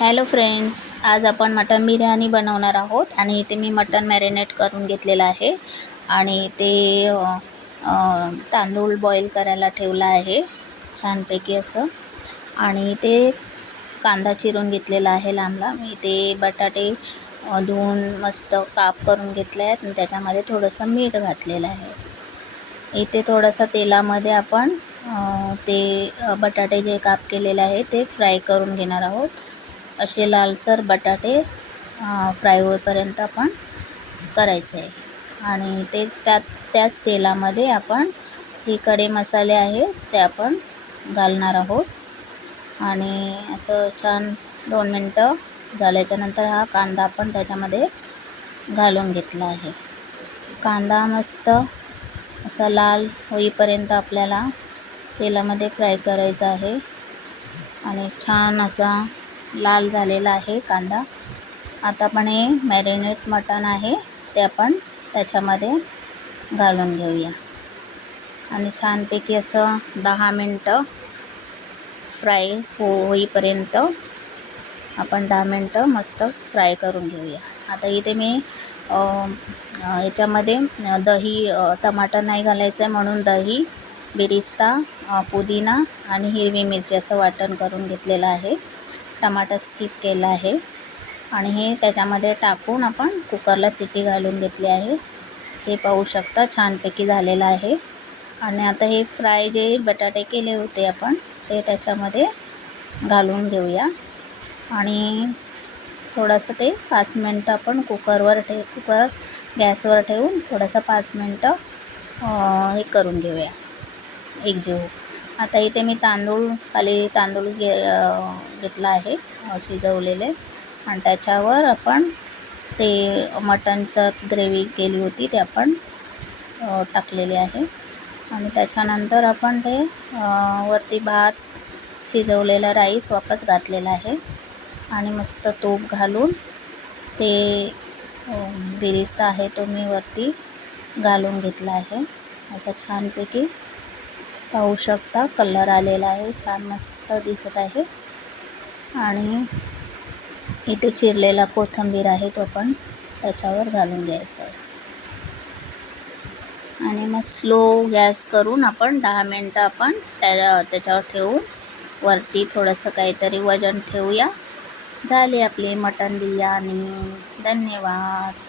Hello friends, आज आपण mutton biryani बनवणार आहोत आणि इथे मी मटन मॅरिनेट करून घेतलेलं आहे आणि ते तांदूळ बॉईल करायला ठेवला आहे छानपैकी असं. आणि ते कांदा चिरून घेतलेला आहे लांब लांब. इथे बटाटे धुवून मस्त काप करून घेतले आहेत आणि त्याच्यामध्ये थोडंसं मीठ घातलेलं आहे. इथे थोडंसं तेलामध्ये आपण ते बटाटे जे काप केलेले आहे ते फ्राय करून घेणार आहोत. असे लालसर बटाटे फ्राय होईपर्यंत आपण करायचे आहे. आणि ते त्याच तेलामध्ये आपण हे खडे मसाले आहे ते आपण घालणार आहोत. आणि असं छान 2 मिनटं झाल्याच्यानंतर हा कांदा आपण त्याच्यामध्ये घालून घेतला आहे. कांदा मस्त असा लाल होईपर्यंत आपल्याला तेलामध्ये फ्राय करायचा आहे. आणि छान असा लाल झालेला आहे कांदा. आता आपण हे मॅरिनेट मटण आहे ते आपण त्याच्यामध्ये घालून घेऊया आणि छानपैकी असं 10 मिनटं फ्राय होईपर्यंत आपण 10 मिनटं मस्त फ्राय करून घेऊया. आता इथे मी याच्यामध्ये दही टमाटर नाही घालायचं आहे म्हणून दही, बिरिस्ता, पुदिना आणि हिरवी मिरची असं वाटण करून घेतलेलं आहे. टमाटर स्किप केला आहे आणि हे त्याच्यामध्ये टाकून आपण कुकरला शिट्टी घालून घेतली आहे. हे पाहू शकता छानपैकी झालेलं आहे. आणि आता हे फ्राय जे बटाटे केले होते आपण ते त्याच्यामध्ये घालून घेऊया आणि थोडंसं ते 5 मिनटं आपण कुकर गॅसवर ठेवून थोडंसं 5 मिनटं हे करून घेऊया एकजीव. आता इथे मी तांदूळ घेतला आहे शिजवलेले आणि त्याच्यावर आपण ते मटणचं ग्रेव्ही केली होती ते आपण टाकलेले आहे. आणि त्याच्यानंतर आपण ते वरती भात शिजवलेला राईस वापस घातलेला आहे आणि मस्त तूप घालून ते बिरिस्ता आहे तो मी वरती घालून घेतला आहे. असं छानपैकी पाहू शकता कलर आलेला आहे, छान मस्त दिसत आहे. आणि इथे चिरलेला कोथिंबीर आहे तो पण त्याच्यावर घालून घ्यायचा आहे. आणि मग स्लो गॅस करून आपण 10 मिनटं आपण त्याच्यावर ठेवून वरती थोडंसं काहीतरी वजन ठेवूया. झाली आपली मटन बिर्याणी. धन्यवाद.